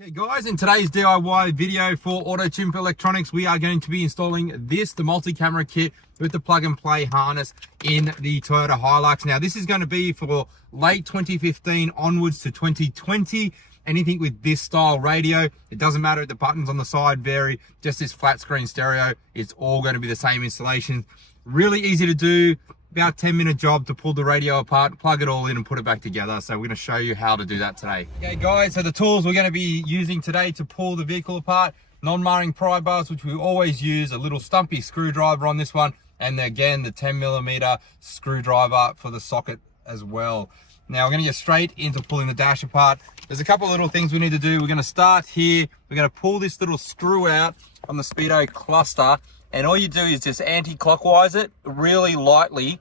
Okay guys, in today's DIY video for AutoChimp Electronics, we are going to be installing the multi-camera kit with the plug and play harness in the Toyota Hilux. Now this is going to be for late 2015 onwards to 2020. Anything with this style radio, it doesn't matter if the buttons on the side vary, just this flat screen stereo, it's all going to be the same installation. Really easy to do. About 10-minute job to pull the radio apart, plug it all in and put it back together. So we're going to show you how to do that today. Okay guys, so the tools we're going to be using today to pull the vehicle apart: non-marring pry bars, which we always use, a little stumpy screwdriver on this one, and again the 10mm screwdriver for the socket as well. Now we're going to get straight into pulling the dash apart. There's a couple of little things we need to do. We're going to start here. We're going to pull this little screw out on the speedo cluster, and all you do is just anti-clockwise it really lightly,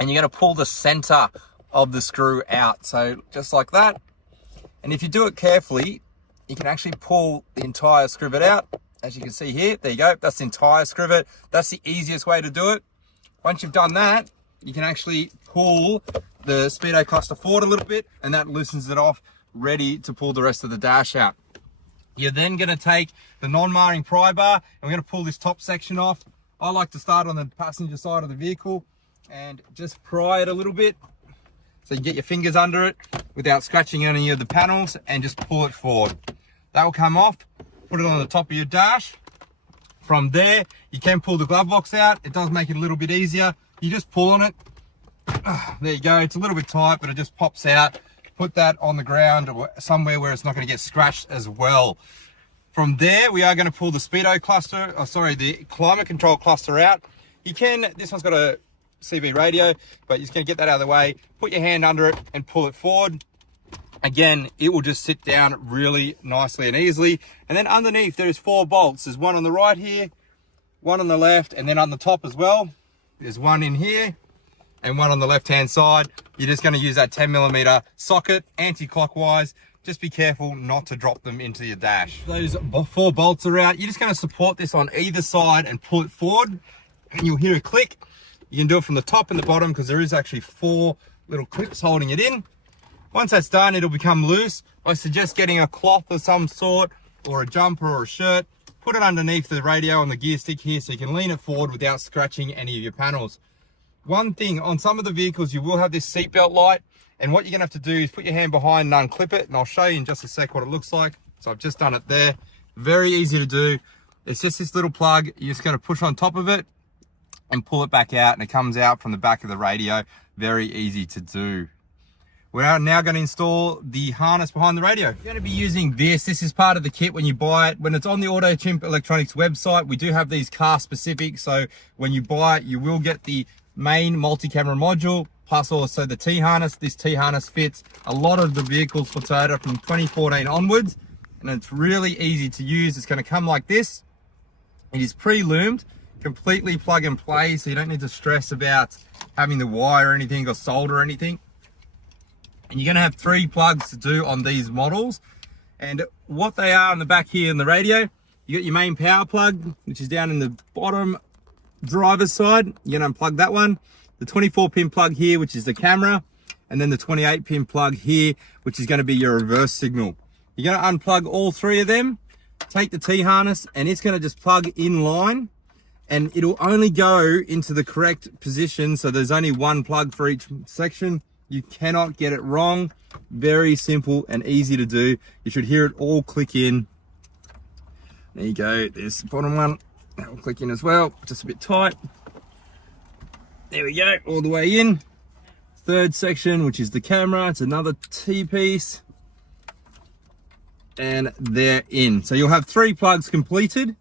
and you're going to pull the center of the screw out. So just like that. And if you do it carefully, you can actually pull the entire scrivet out. As you can see here, there you go. That's the entire scrivet. That's the easiest way to do it. Once you've done that, you can actually pull the speedo cluster forward a little bit, and that loosens it off, ready to pull the rest of the dash out. You're then going to take the non-marring pry bar, and we're going to pull this top section off. I like to start on the passenger side of the vehicle and just pry it a little bit so you get your fingers under it without scratching any of the panels, and just pull it forward. That will come off. Put it on the top of your dash. From there, you can pull the glove box out. It does make it a little bit easier. You just pull on it. There you go. It's a little bit tight, but it just pops out. Put that on the ground or somewhere where it's not going to get scratched as well. From there, we are going to pull the speedo cluster, the climate control cluster out. You can, this one's got a CV radio, but you're just going to get that out of the way. Put your hand under it and pull it forward. Again, it will just sit down really nicely and easily. And then underneath, there's 4 bolts. There's one on the right here, one on the left, and then on the top as well. There's one in here and one on the left hand side. You're just going to use that 10mm socket anti-clockwise. Just be careful not to drop them into your dash. Those 4 bolts are out. You're just going to support this on either side and pull it forward, and you'll hear a click. You can do it from the top and the bottom because there is actually 4 little clips holding it in. Once that's done, it'll become loose. I suggest getting a cloth of some sort or a jumper or a shirt. Put it underneath the radio on the gear stick here so you can lean it forward without scratching any of your panels. One thing, on some of the vehicles, you will have this seatbelt light, and what you're going to have to do is put your hand behind and unclip it, and I'll show you in just a sec what it looks like. So I've just done it there. Very easy to do. It's just this little plug. You're just going to push on top of it and pull it back out, and it comes out from the back of the radio. Very easy to do. We're now going to install the harness behind the radio. You're going to be using this. This is part of the kit when you buy it. When it's on the AutoChimp Electronics website, we do have these car specific. So when you buy it, you will get the main multi-camera module, plus also the T-harness. This T-harness fits a lot of the vehicles for Toyota from 2014 onwards, and it's really easy to use. It's going to come like this. It is pre-loomed, completely plug and play, so you don't need to stress about having the wire or anything or solder or anything. And you're going to have 3 plugs to do on these models, and what they are on the back here in the radio, you got your main power plug, which is down in the bottom driver's side. You're going to unplug that one, the 24-pin plug here, which is the camera, and then the 28-pin plug here, which is going to be your reverse signal. You're going to unplug all 3 of them, take the T-harness, and it's going to just plug in line, and it'll only go into the correct position. So there's only 1 plug for each section. You cannot get it wrong. Very simple and easy to do. You should hear it all click in. There you go. There's the bottom one. That will click in as well. Just a bit tight. There we go. All the way in. 3rd section, which is the camera. It's another T-piece. And they're in. So you'll have 3 plugs completed.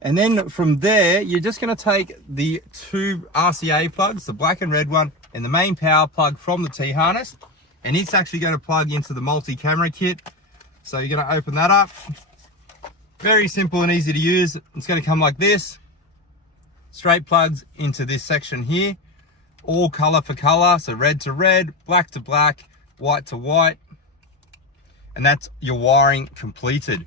And then from there, you're just going to take the 2 RCA plugs, the black and red one, and the main power plug from the T-harness, and it's actually going to plug into the multi-camera kit. So you're going to open that up. Very simple and easy to use. It's going to come like this. Straight plugs into this section here. All color for color, so red to red, black to black, white to white. And that's your wiring completed.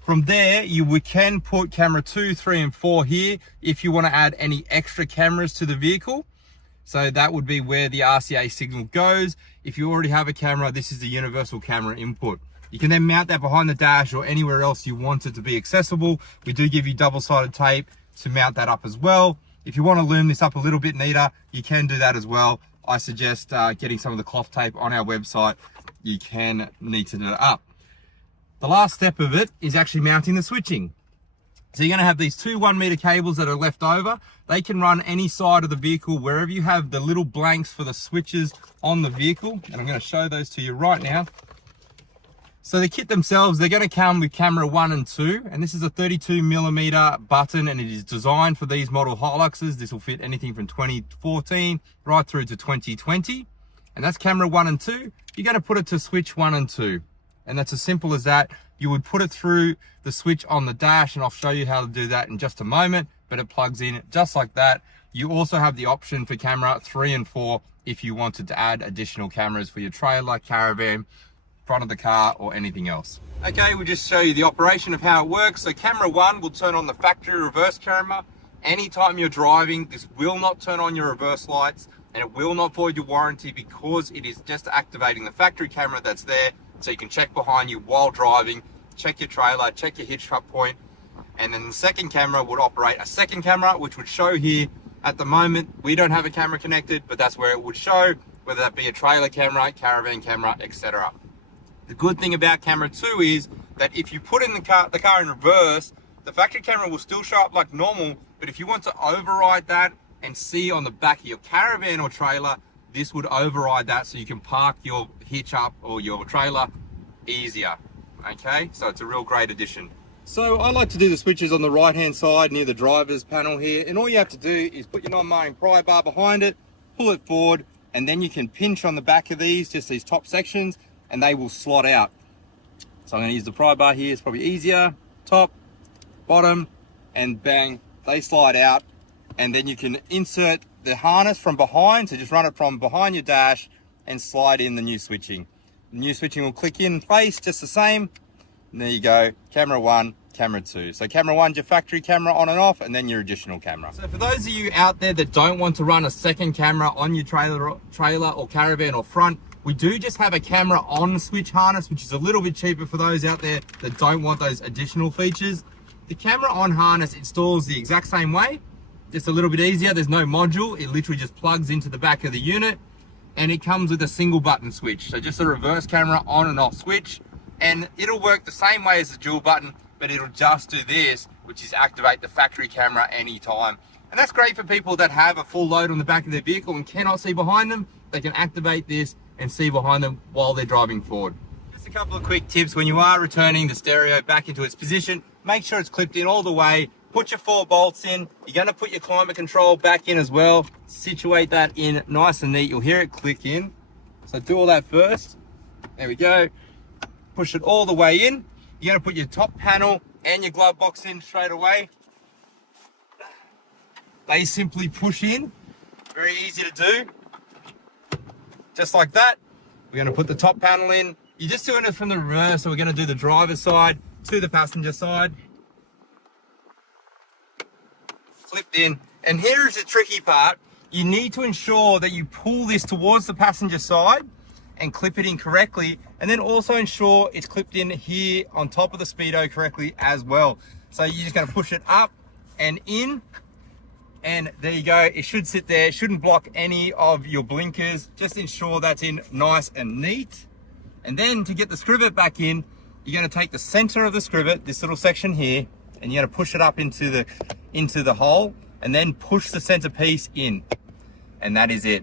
From there, we can put camera 2, 3, and 4 here if you want to add any extra cameras to the vehicle. So that would be where the RCA signal goes. If you already have a camera, this is the universal camera input. You can then mount that behind the dash or anywhere else you want it to be accessible. We do give you double-sided tape to mount that up as well. If you want to loom this up a little bit neater, you can do that as well. I suggest getting some of the cloth tape on our website. You can neaten it up. The last step of it is actually mounting the switching. So you're going to have these two 1 meter cables that are left over. They can run any side of the vehicle, wherever you have the little blanks for the switches on the vehicle. And I'm going to show those to you right now. So the kit themselves, they're going to come with camera 1 and 2. And this is a 32mm button, and it is designed for these model Hiluxes. This will fit anything from 2014 right through to 2020. And that's camera 1 and 2. You're going to put it to switch 1 and 2. And that's as simple as that. You would put it through the switch on the dash, and I'll show you how to do that in just a moment, but it plugs in just like that. You also have the option for camera 3 and 4 if you wanted to add additional cameras for your trailer, caravan, front of the car, or anything else. Okay, we'll just show you the operation of how it works. So camera 1 will turn on the factory reverse camera. Anytime you're driving, this will not turn on your reverse lights, and it will not void your warranty because it is just activating the factory camera that's there. So you can check behind you while driving, check your trailer, check your hitch truck point, and then the second camera would operate a second camera, which would show here. At the moment, we don't have a camera connected, but that's where it would show, whether that be a trailer camera, caravan camera, etc. The good thing about camera 2 is that if you put in the car in reverse, the factory camera will still show up like normal, but if you want to override that and see on the back of your caravan or trailer, this would override that, so you can park your hitch up or your trailer easier. Okay, so it's a real great addition. So I like to do the switches on the right hand side near the driver's panel here, and all you have to do is put your non-marring pry bar behind it, pull it forward, and then you can pinch on the back of these, just these top sections, and they will slot out. So I'm going to use the pry bar here, it's probably easier. Top, bottom, and bang, they slide out, and then you can insert the harness from behind, so just run it from behind your dash and slide in the new switching. The new switching will click in place just the same. And there you go, camera 1, camera 2. So camera 1's your factory camera on and off, and then your additional camera. So for those of you out there that don't want to run a second camera on your trailer or caravan or front, we do just have a camera on switch harness, which is a little bit cheaper for those out there that don't want those additional features. The camera on harness installs the exact same way, just a little bit easier. There's no module, it literally just plugs into the back of the unit, and it comes with a single button switch. So just a reverse camera on and off switch, and it'll work the same way as the dual button, but it'll just do this, which is activate the factory camera anytime. And that's great for people that have a full load on the back of their vehicle and cannot see behind them. They can activate this and see behind them while they're driving forward. Just a couple of quick tips. When you are returning the stereo back into its position, make sure it's clipped in all the way. Put your 4 bolts in. You're going to put your climate control back in as well. Situate that in nice and neat. You'll hear it click in. So do all that first. There we go. Push it all the way in. You're going to put your top panel and your glove box in straight away. They simply push in. Very easy to do. Just like that. We're going to put the top panel in. You're just doing it from the reverse. So we're going to do the driver's side to the passenger side. Flipped in. And here is the tricky part. You need to ensure that you pull this towards the passenger side and clip it in correctly, and then also ensure it's clipped in here on top of the Speedo correctly as well. So you're just going to push it up and in, and there you go. It should sit there. It shouldn't block any of your blinkers. Just ensure that's in nice and neat. And then to get the scrivet back in, you're going to take the center of the scrivet, this little section here, and you're going to push it up into the hole, and then push the center piece in, and that is it.